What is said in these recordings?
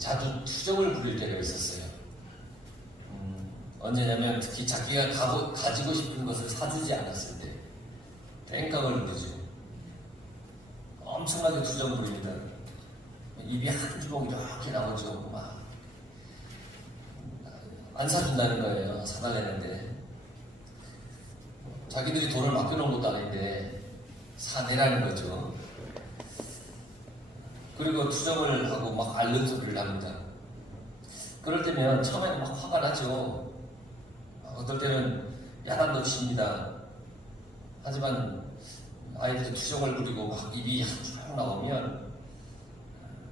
자주 투정을 부릴 때가 있었어요. 언제냐면 특히 자기가 가지고 싶은 것을 사주지 않았을 때 땡깡을 부리죠. 엄청나게 투정 부립니다. 입이 한 주먹 이렇게 나오죠. 막 안 사준다는 거예요. 사달라는데 자기들이 돈을 맡겨놓은 것도 아닌데 사내라는 거죠. 그리고 투정을 하고 막 앓는 소리를 합니다. 그럴 때면 처음에는 막 화가 나죠. 어떨 때는 야단도 칩니다. 하지만 아이들이 투정을 부리고 막 입이 쭉 나오면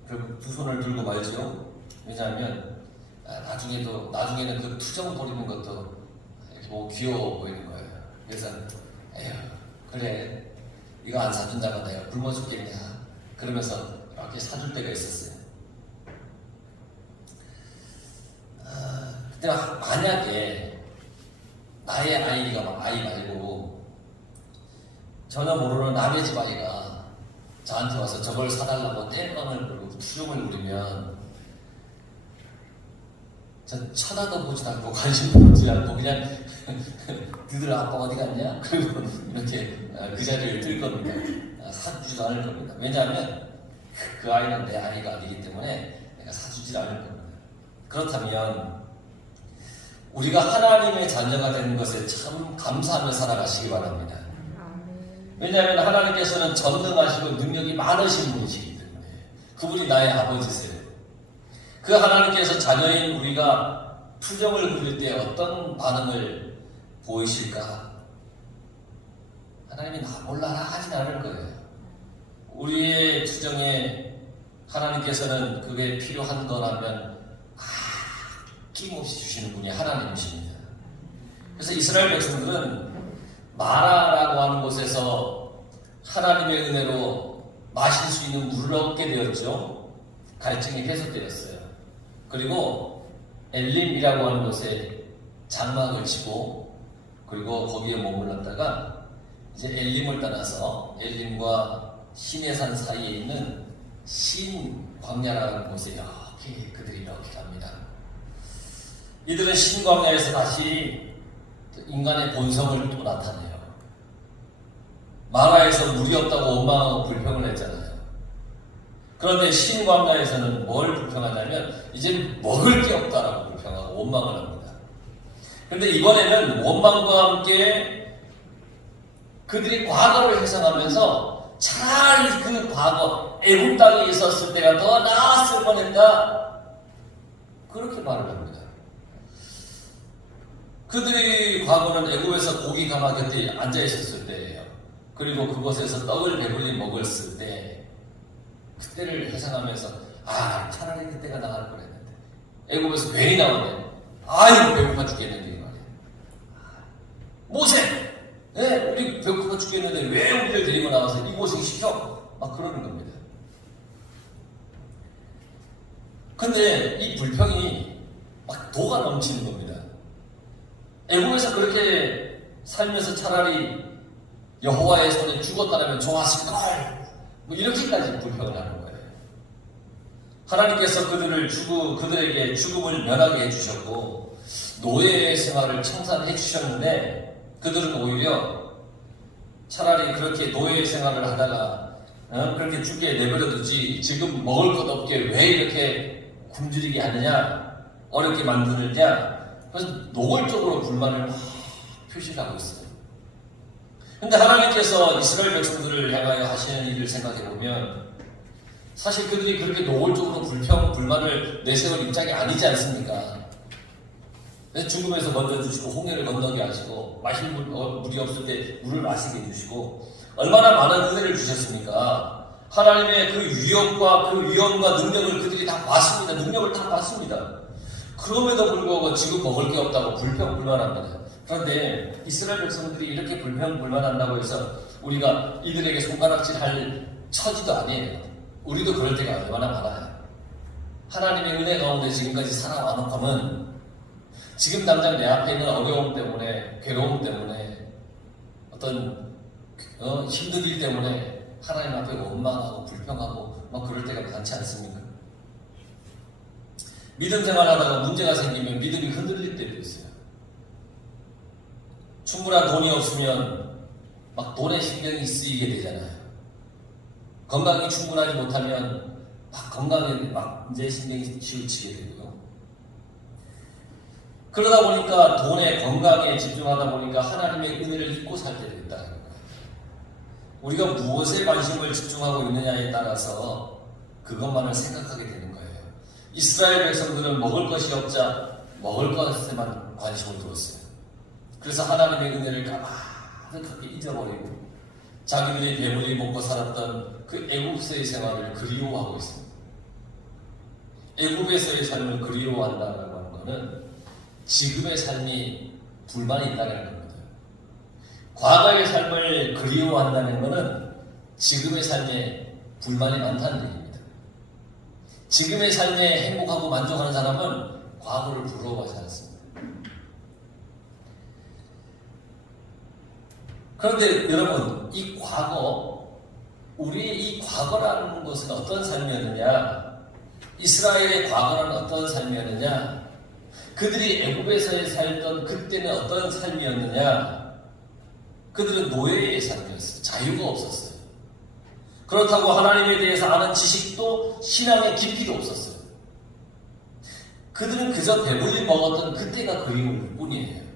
결국 두 손을 들고 말죠. 왜냐하면 나중에는 그 투정 부리는 것도 이렇게 뭐 귀여워 보이는 거예요. 그래서 에휴 그래 이거 안 사준다고 내가 굶어 죽겠냐 그러면서 이렇게 사줄 때가 있었어요. 그때 만약에 나의 아이가 막 아이 말고 전혀 모르는 남의 집 아이가 저한테 와서 저걸 사달라고 땡깡을 부르고 투정을 부리면 전 쳐다도 보지 않고 관심도 보지 않고 그냥 너희들 아빠 어디 갔냐? 그리고 이렇게 그 자리를 뜰 겁니다. 사주지도 않을 겁니다. 왜냐하면 그 아이는 내 아이가 아니기 때문에 내가 사주지 않을 겁니다. 그렇다면 우리가 하나님의 자녀가 되는 것에 참 감사하며 살아가시기 바랍니다. 왜냐하면 하나님께서는 전능하시고 능력이 많으신 분이시기 때문에 그분이 나의 아버지세요. 그 하나님께서 자녀인 우리가 투정을 부릴 때 어떤 반응을 보이실까? 하나님이 나 몰라라 하진 않을 거예요. 우리의 투정에 하나님께서는 그게 필요한 거라면 아낌없이 주시는 분이 하나님이십니다. 그래서 이스라엘 백성들은 마라라고 하는 곳에서 하나님의 은혜로 마실 수 있는 물을 얻게 되었죠. 갈증이 해소되었어요. 그리고 엘림이라고 하는 곳에 장막을 치고 그리고 거기에 머물렀다가 이제 엘림을 떠나서 엘림과 시내산 사이에 있는 신 광야라는 곳에 그들이 이렇게 갑니다. 이들은 신 광야에서 다시 인간의 본성을 또 나타내요. 마라에서 물이 없다고 원망하고 불평을 했잖아요. 그런데 신 광야에서는 뭘 불평하냐면 이제 먹을 게 없다라고 불평하고 원망을 합니다. 그런데 이번에는 원망과 함께 그들이 과거를 회상하면서 차라리 그 과거 애굽 땅에 있었을 때가 더 나았을 뻔했다 그렇게 말을 합니다. 그들이 과거는 애굽에서 고기 가마 곁에 앉아 있었을 때예요. 그리고 그곳에서 떡을 배불리 먹었을 때 그때를 회상하면서 차라리 그때가 나을 뻔했는데 애굽에서 괜히 나왔네. 아이고 배고파 죽겠는데 이 말이에요. 모세 우리 배고파 죽겠는데 왜 우리를 데리고 나와서 이 고생 시켜? 막 그러는 겁니다. 근데 이 불평이 막 도가 넘치는 겁니다. 애굽에서 그렇게 살면서 차라리 여호와의 손에 죽었다면 좋았을 걸 뭐 이렇게까지 불평을 하는 거예요. 하나님께서 그들에게 죽음을 면하게 해주셨고 노예 생활을 청산해 주셨는데 그들은 오히려 차라리 그렇게 노예 생활을 하다가 그렇게 죽게 내버려두지 지금 먹을 것 없게 왜 이렇게 굶주리게 하느냐 어렵게 만드느냐 그래서 노골적으로 불만을 표시를 하고 있어요. 근데 하나님께서 이스라엘 백성들을 향하여 하시는 일을 생각해보면 사실 그들이 그렇게 노골적으로 불만을 내세울 입장이 아니지 않습니까? 죽음에서 건져주시고 홍해를 건너게 하시고 마실 물이 없을 때 물을 마시게 해주시고 얼마나 많은 은혜를 주셨습니까? 하나님의 그 위엄과 그 위엄과 능력을 그들이 다 봤습니다. 능력을 다 봤습니다. 그럼에도 불구하고 지금 먹을 게 없다고 불평불만합니다. 그런데 이스라엘 백성들이 이렇게 불평불만한다고 해서 우리가 이들에게 손가락질할 처지도 아니에요. 우리도 그럴 때가 얼마나 많아요. 하나님의 은혜 가운데 지금까지 살아와놓고는 지금 당장 내 앞에 있는 어려움 때문에 괴로움 때문에 어떤 힘든 일 때문에 하나님 앞에 원망하고 불평하고 막 그럴 때가 많지 않습니까? 믿음 생활하다가 문제가 생기면 믿음이 흔들릴 때도 있어요. 충분한 돈이 없으면 막 돈에 신경이 쓰이게 되잖아요. 건강이 충분하지 못하면 막 건강에 막 이제 신경이 치우치게 되고요. 그러다 보니까 돈에 건강에 집중하다 보니까 하나님의 은혜를 잊고 살 때도 있다는 거예요. 우리가 무엇에 관심을 집중하고 있느냐에 따라서 그것만을 생각하게 되는 거예요. 이스라엘 백성들은 먹을 것이 없자 먹을 것에만 관심을 두었어요. 그래서 하나님의 은혜를 가득하게 잊어버리고 자기들이 배불리 먹고 살았던 그 애굽에서의 생활을 그리워하고 있습니다. 애굽에서의 삶을 그리워한다는 것은 지금의 삶이 불만이 있다는 겁니다. 과거의 삶을 그리워한다는 것은 지금의 삶에 불만이 많다는 얘기입니다. 지금의 삶에 행복하고 만족하는 사람은 과거를 부러워하지 않습니다. 그런데 여러분, 이 과거, 우리의 이 과거라는 것은 어떤 삶이었느냐? 이스라엘의 과거는 어떤 삶이었느냐? 그들이 애굽에서 살던 그때는 어떤 삶이었느냐? 그들은 노예의 삶이었어요. 자유가 없었어요. 그렇다고 하나님에 대해서 아는 지식도 신앙의 깊이도 없었어요. 그들은 그저 배불리 먹었던 그때가 그리울 뿐이에요.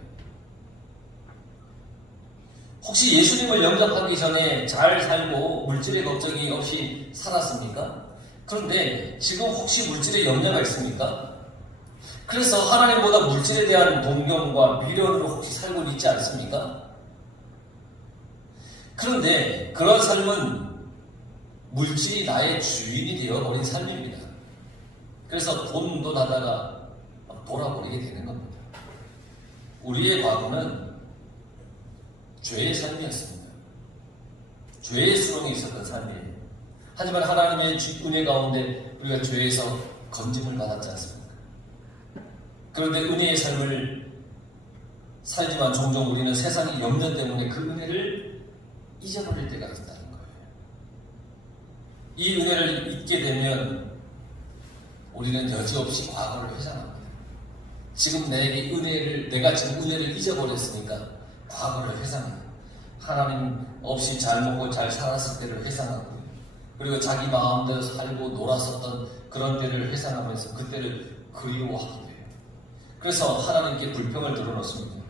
혹시 예수님을 영접하기 전에 잘 살고 물질의 걱정이 없이 살았습니까? 그런데 지금 혹시 물질에 염려가 있습니까? 그래서 하나님보다 물질에 대한 동경과 미련으로 혹시 살고 있지 않습니까? 그런데 그런 삶은 물질이 나의 주인이 되어버린 삶입니다. 그래서 돈도 나다가 돌아버리게 되는 겁니다. 우리의 과거는 죄의 삶이었습니다. 죄의 수렁에 있었던 삶이에요. 하지만 하나님의 은혜 가운데 우리가 죄에서 건짐을 받았지 않습니까? 그런데 은혜의 삶을 살지만 종종 우리는 세상의 염려 때문에 그 은혜를 잊어버릴 때가 있다는 거예요. 이 은혜를 잊게 되면 우리는 여지없이 과거를 회상합니다. 지금 내게 내가 지금 은혜를 잊어버렸으니까 과거를 회상해요. 하나님 없이 잘 먹고 잘 살았을 때를 회상하고, 그리고 자기 마음대로 살고 놀았었던 그런 때를 회상하면서 그때를 그리워하게 돼요. 그래서 하나님께 불평을 들어놓습니다.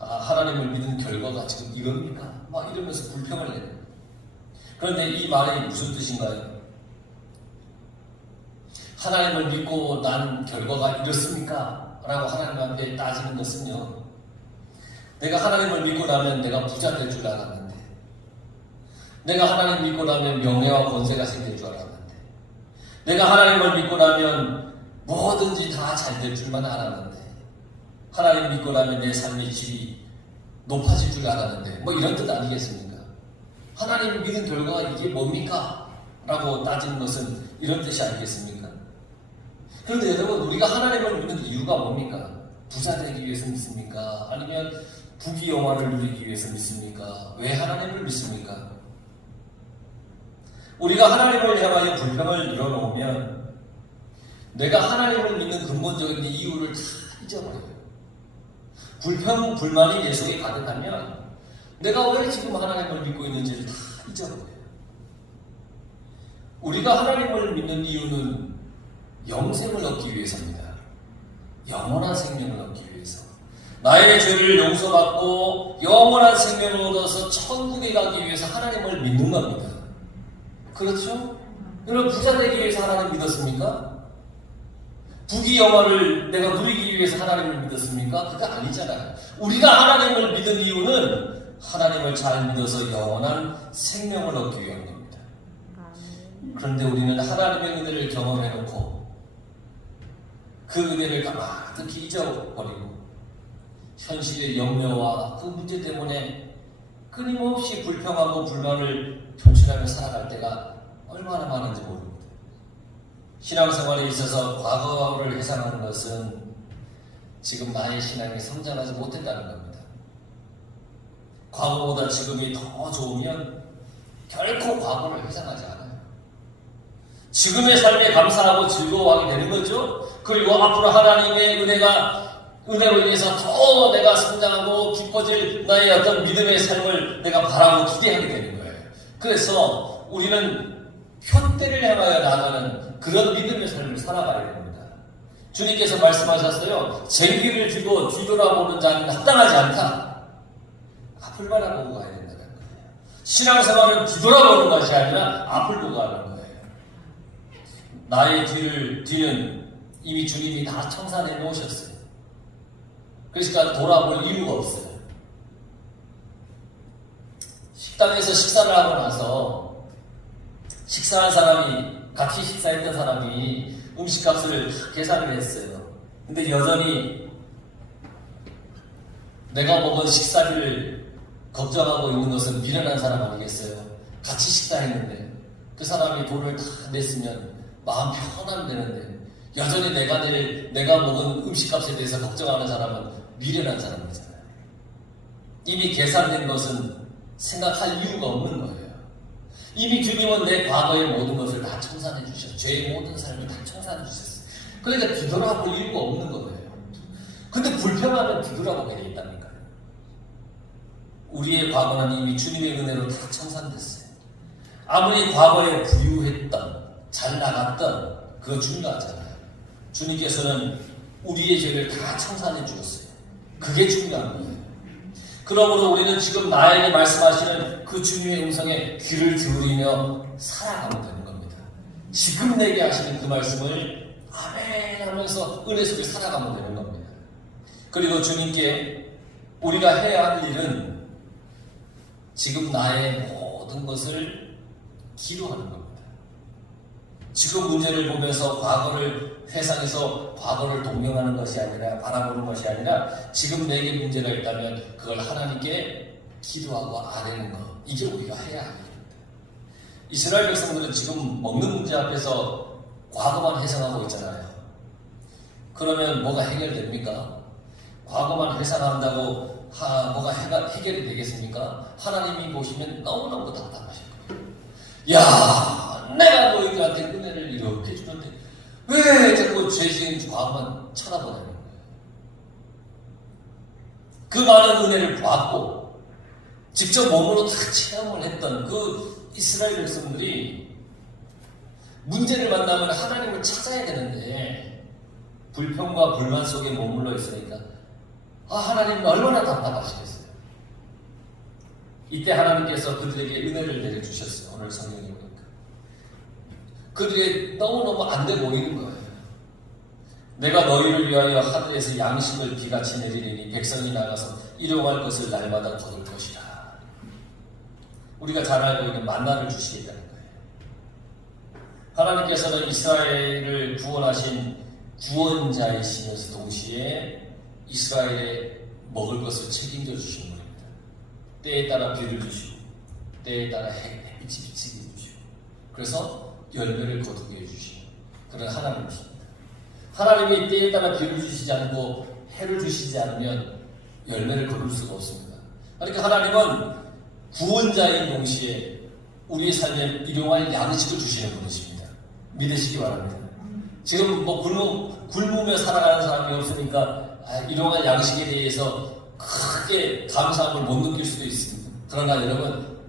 하나님을 믿은 결과가 지금 이겁니까? 막 이러면서 불평을 내요. 그런데 이 말이 무슨 뜻인가요? 하나님을 믿고 난 결과가 이렇습니까? 라고 하나님 앞에 따지는 것은요, 내가 하나님을 믿고 나면 내가 부자 될 줄 알았는데, 내가 하나님 믿고 나면 명예와 권세가 생길 줄 알았는데, 내가 하나님을 믿고 나면 뭐든지 다 잘 될 줄만 알았는데, 하나님 믿고 나면 내 삶의 질이 높아질 줄 알았는데, 뭐 이런 뜻 아니겠습니까? 하나님을 믿은 결과가 이게 뭡니까? 라고 따지는 것은 이런 뜻이 아니겠습니까? 그런데 여러분, 우리가 하나님을 믿는 이유가 뭡니까? 부자 되기 위해서 믿습니까? 아니면 부귀 영화를 누리기 위해서 믿습니까? 왜 하나님을 믿습니까? 우리가 하나님을 향하여 불평을 늘어놓으면 내가 하나님을 믿는 근본적인 이유를 다 잊어버려요. 불평, 불만이 내 속에 가득하면 내가 왜 지금 하나님을 믿고 있는지를 다 잊어버려요. 우리가 하나님을 믿는 이유는 영생을 얻기 위해서입니다. 영원한 생명을 얻기 위해서. 나의 죄를 용서받고 영원한 생명을 얻어서 천국에 가기 위해서 하나님을 믿는 겁니다. 그렇죠? 여러분, 부자 되기 위해서 하나님 믿었습니까? 부귀 영화를 내가 누리기 위해서 하나님을 믿었습니까? 그거 아니잖아요. 우리가 하나님을 믿은 이유는 하나님을 잘 믿어서 영원한 생명을 얻기 위한 겁니다. 그런데 우리는 하나님의 은혜를 경험해놓고 그 은혜를 가만히 잊어버리고 현실의 염려와 그 문제 때문에 끊임없이 불평하고 불만을 표출하며 살아갈 때가 얼마나 많은지 모릅니다. 신앙생활에 있어서 과거를 회상하는 것은 지금 나의 신앙이 성장하지 못했다는 겁니다. 과거보다 지금이 더 좋으면 결코 과거를 회상하지 않아요. 지금의 삶에 감사하고 즐거워하게 되는 거죠. 그리고 앞으로 하나님의 은혜로 인해서 더 내가 성장하고 깊어질 나의 어떤 믿음의 삶을 내가 바라고 기대하게 되는 거예요. 그래서 우리는 표대를 향하여 나아가는 그런 믿음의 삶을 살아가야 됩니다. 주님께서 말씀하셨어요. 쟁기를 쥐고 뒤돌아보는 자는 합당하지 않다. 앞을 바라보고 가야 된다는 거예요. 신앙생활은 뒤돌아보는 것이 아니라 앞을 보고 가는 거예요. 나의 뒤는 이미 주님이 다 청산해 놓으셨어요. 그러니까 돌아볼 이유가 없어요. 식당에서 식사를 하고 나서 식사한 사람이, 같이 식사했던 사람이 음식값을 계산을 했어요. 근데 여전히 내가 먹은 식사비를 걱정하고 있는 것은 미련한 사람 아니겠어요? 같이 식사했는데 그 사람이 돈을 다 냈으면 마음 편하면 되는데 여전히 내가 먹은 음식값에 대해서 걱정하는 사람은 미련한 사람이잖아요. 이미 계산된 것은 생각할 이유가 없는 거예요. 이미 주님은 내 과거의 모든 것을 다 청산해 주셨어요. 죄의 모든 삶을 다 청산해 주셨어요. 그러니까 뒤돌아볼 이유가 없는 거예요. 근데 불평하면 뒤돌아보게 돼 있다니까요. 우리의 과거는 이미 주님의 은혜로 다 청산됐어요. 아무리 과거에 부유했던, 잘 나갔던, 그거 중요하잖아요. 주님께서는 우리의 죄를 다 청산해 주었어요. 그게 중요한 거예요. 그러므로 우리는 지금 나에게 말씀하시는 그 주님의 음성에 귀를 기울이며 살아가면 되는 겁니다. 지금 내게 하시는 그 말씀을 아멘 하면서 은혜 속에 살아가면 되는 겁니다. 그리고 주님께 우리가 해야 할 일은 지금 나의 모든 것을 기도하는 겁니다. 지금 문제를 보면서 과거를 회상해서 과거를 동경하는 것이 아니라, 바라보는 것이 아니라 지금 내게 문제가 있다면 그걸 하나님께 기도하고 아뢰는 것, 이게 우리가 해야 합니다. 이스라엘 백성들은 지금 먹는 문제 앞에서 과거만 회상하고 있잖아요. 그러면 뭐가 해결됩니까? 과거만 회상한다고 뭐가 해결이 되겠습니까? 하나님이 보시면 너무너무 답답하실 거예요. 야, 내가 너희들한테 은혜를 이렇게 주는데 왜 자꾸 죄진 과거만 쳐다보냐는 거예요. 그 많은 은혜를 받고 직접 몸으로 다 체험을 했던 그 이스라엘 백성들이 문제를 만나면 하나님을 찾아야 되는데 불평과 불만 속에 머물러 있으니까 하나님은 얼마나 답답하시겠어요. 이때 하나님께서 그들에게 은혜를 내려주셨어요. 오늘 성경에 보니까 그들이 너무너무 안 돼 보이는 거예요. 내가 너희를 위하여 하늘에서 양식을 비같이 내리리니 백성이 나가서 일용할 것을 날마다 거둘 것이다. 우리가 잘 알고 있는 만나를 주시겠다는 거예요. 하나님께서는 이스라엘을 구원하신 구원자이시면서 동시에 이스라엘의 먹을 것을 책임져 주시는 분입니다. 때에 따라 비를 주시고 때에 따라 햇빛이 비치게 해주시고 그래서 열매를 거두게 해주시는 그런 하나님이십니다. 하나님이 때에 따라 비를 주시지 않고 해를 주시지 않으면 열매를 거둘 수가 없습니다. 그러니까 하나님은 구원자인 동시에 우리의 삶에 일용할 양식을 주시는 분이십니다. 믿으시기 바랍니다. 지금 굶으며 살아가는 사람이 없으니까 일용할 양식에 대해서 크게 감사함을 못 느낄 수도 있습니다. 그러나 여러분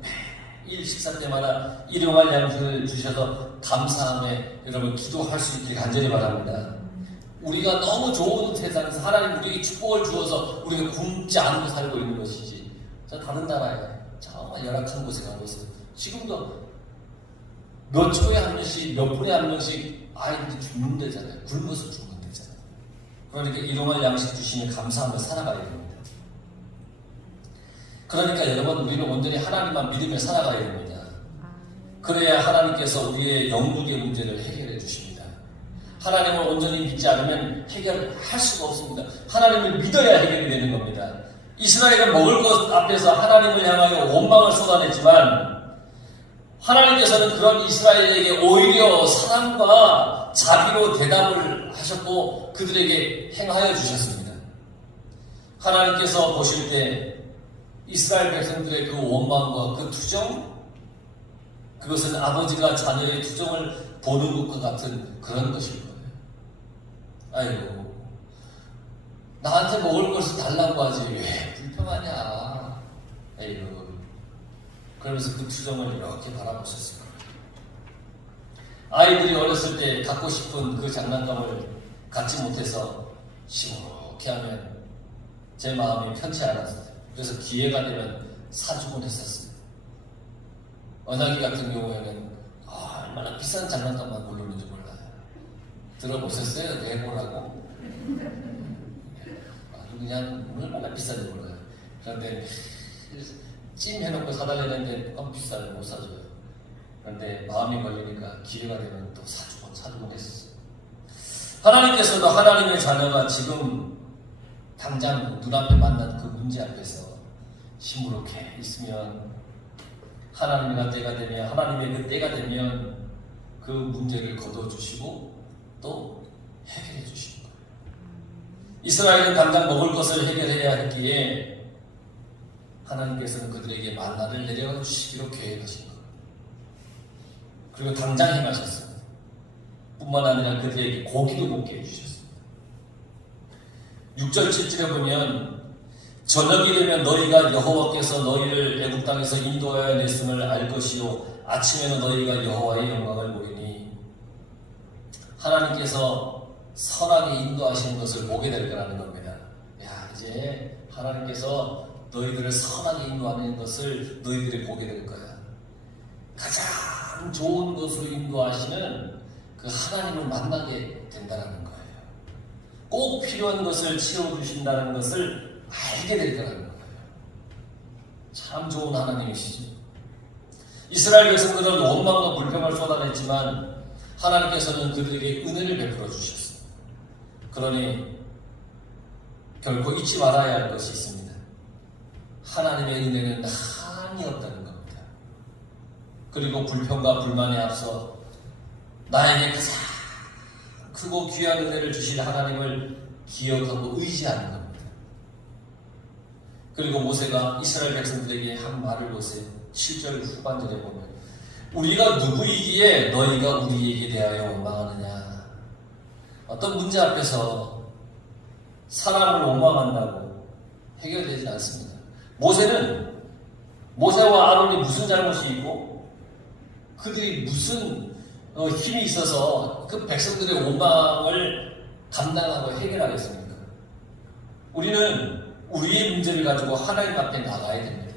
매일 식사 때마다 일용할 양식을 주셔서 감사함에 여러분 기도할 수 있기를 간절히 바랍니다. 우리가 너무 좋은 세상에서 하나님 우리에게 축복을 주어서 우리가 굶지 않고 살고 있는 것이지 저 다른 나라에 정말 열악한 곳에 가고서 지금도 몇 초에 한 명씩 몇 분에 한 명씩 아이들이 죽는 데잖아요. 굶어서 죽는 데잖아요. 그러니까 일용할 양식 주시면 감사하며 살아가야 됩니다. 그러니까 여러분 우리는 온전히 하나님만 믿으며 살아가야 됩니다. 그래야 하나님께서 우리의 영국의 문제를 해결해 주십니다. 하나님을 온전히 믿지 않으면 해결할 수가 없습니다. 하나님을 믿어야 해결이 되는 겁니다. 이스라엘은 먹을 것 앞에서 하나님을 향하여 원망을 쏟아냈지만 하나님께서는 그런 이스라엘에게 오히려 사랑과 자비로 대답을 하셨고 그들에게 행하여 주셨습니다. 하나님께서 보실 때 이스라엘 백성들의 그 원망과 그 투정, 그것은 아버지가 자녀의 투정을 보는 것과 같은 그런 것일 거예요. 아이고, 나한테 먹을 것을 달라고 하지 왜 불평하냐. 아이고, 그러면서 그 투정을 이렇게 바라보셨을 거예요. 아이들이 어렸을 때 갖고 싶은 그 장난감을 갖지 못해서 시무룩해 하면 제 마음이 편치 않았어요. 그래서 기회가 되면 사주곤 했었어요. 언학이 같은 경우에는 얼마나 비싼 장난감만 고르는지 몰라요. 들어보셨어요? 레고라고? 아주 그냥 얼마나 비싼지 몰라요. 그런데 찜 해놓고 사달라는데 너무 비싸요. 못 사줘요. 그런데 마음이 걸리니까 기회가 되면 또 사주곤 했었어요. 하나님께서도 하나님의 자녀가 지금 당장 눈앞에 만난 그 문제 앞에서 시무룩해 있으면 하나님의 때가 되면 그 문제를 거둬주시고 또 해결해 주시는 거예요. 이스라엘은 당장 먹을 것을 해결해야 했기에 하나님께서는 그들에게 만나를 내려 주시기로 계획하신 거예요. 그리고 당장 행하셨어요. 뿐만 아니라 그들에게 고기도 먹게 해주셨어요. 6절 7절에 보면 저녁이 되면 너희가 여호와께서 너희를 애굽 땅에서 인도하여 냈음을 알 것이요 아침에는 너희가 여호와의 영광을 보이니 하나님께서 선하게 인도하시는 것을 보게 될 거라는 겁니다. 야, 이제 하나님께서 너희들을 선하게 인도하는 것을 너희들이 보게 될 거야. 가장 좋은 것으로 인도하시는 그 하나님을 만나게 된다는 거예요. 꼭 필요한 것을 채워주신다는 것을 알게 될 거라는 거예요. 참 좋은 하나님이시죠. 이스라엘 백성들은 원망과 불평을 쏟아냈지만 하나님께서는 그들에게 은혜를 베풀어 주셨어요. 그러니 결코 잊지 말아야 할 것이 있습니다. 하나님의 은혜는 한이 없다는 겁니다. 그리고 불평과 불만에 앞서 나에게 가장 크고 귀한 은혜를 주신 하나님을 기억하고 의지하는 겁니다. 그리고 모세가 이스라엘 백성들에게 한 말을 보세요. 7절 후반절에 보면 우리가 누구이기에 너희가 우리에게 대하여 원망하느냐. 어떤 문제 앞에서 사람을 원망한다고 해결되지 않습니다. 모세와 아론이 무슨 잘못이 있고 그들이 무슨 힘이 있어서 그 백성들의 원망을 감당하고 해결하겠습니까? 우리는 우리의 문제를 가지고 하나님 앞에 나가야 됩니다.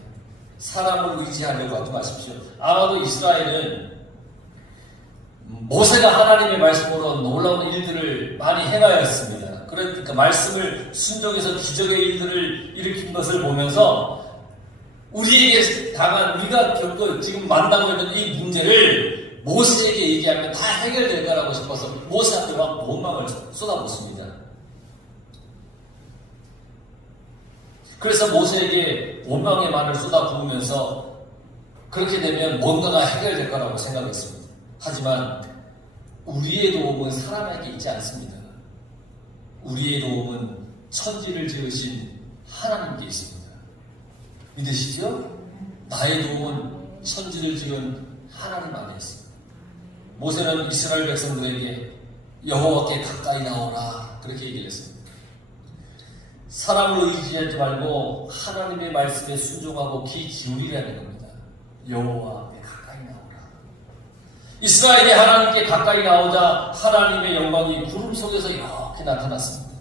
사람을 의지하려고 하지 마십시오. 아마도 이스라엘은 모세가 하나님의 말씀으로 놀라운 일들을 많이 행하였습니다. 그러니까 말씀을 순종해서 기적의 일들을 일으킨 것을 보면서 우리에게 우리가 겪고 지금 만나고 있는 이 문제를 모세에게 얘기하면 다 해결될 거라고 싶어서 모세 앞에 막 원망을 쏟아붓습니다. 그래서 모세에게 원망의 말을 쏟아부으면서 그렇게 되면 뭔가가 해결될 거라고 생각했습니다. 하지만 우리의 도움은 사람에게 있지 않습니다. 우리의 도움은 천지를 지으신 하나님께 있습니다. 믿으시죠? 나의 도움은 천지를 지은 하나님 안에 있습니다. 모세는 이스라엘 백성들에게 여호와께 가까이 나오라 그렇게 얘기했습니다. 사람을 의지하지 말고 하나님의 말씀에 순종하고 귀 기울이라는 겁니다. 여호와 앞에 가까이 나오라. 이스라엘이 하나님께 가까이 나오자 하나님의 영광이 구름 속에서 이렇게 나타났습니다.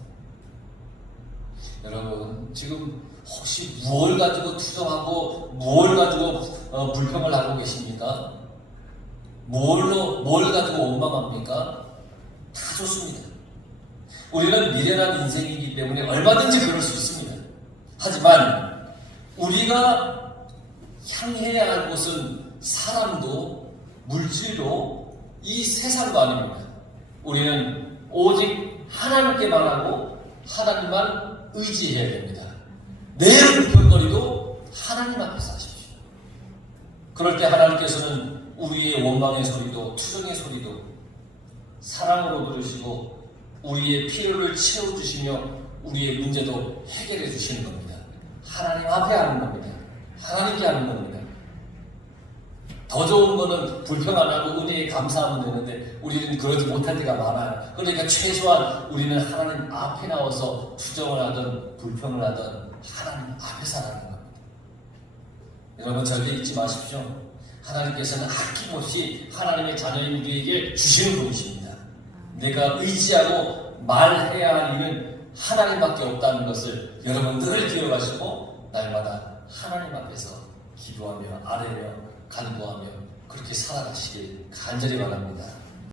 여러분 지금 혹시 무엇을 가지고 투정하고 무엇을 가지고 불평을 하고 계십니까? 뭘 가지고 원망합니까? 다 좋습니다. 우리는 미련한 인생이기 때문에 얼마든지 그럴 수 있습니다. 하지만 우리가 향해야 할 곳은 사람도 물질도 이 세상도 아닙니다. 우리는 오직 하나님께만 하고 하나님만 의지해야 됩니다. 내 불평거리도 하나님 앞에서 하십시오. 그럴 때 하나님께서는 우리의 원망의 소리도 투정의 소리도 사랑으로 들으시고 우리의 필요를 채워주시며 우리의 문제도 해결해 주시는 겁니다. 하나님 앞에 하는 겁니다. 하나님께 하는 겁니다. 더 좋은 거는 불평 안 하고 은혜에 감사하면 되는데 우리는 그러지 못할 때가 많아요. 그러니까 최소한 우리는 하나님 앞에 나와서 투정을 하든 불평을 하든 하나님 앞에 살아가는 겁니다. 여러분 절대 잊지 마십시오. 하나님께서는 아낌없이 하나님의 자녀인 우리에게 주시는 분이십니다. 내가 의지하고 말해야 할 일은 하나님밖에 없다는 것을 여러분 늘 기억하시고 날마다 하나님 앞에서 기도하며 아뢰며 간구하며 그렇게 살아가시길 간절히 바랍니다.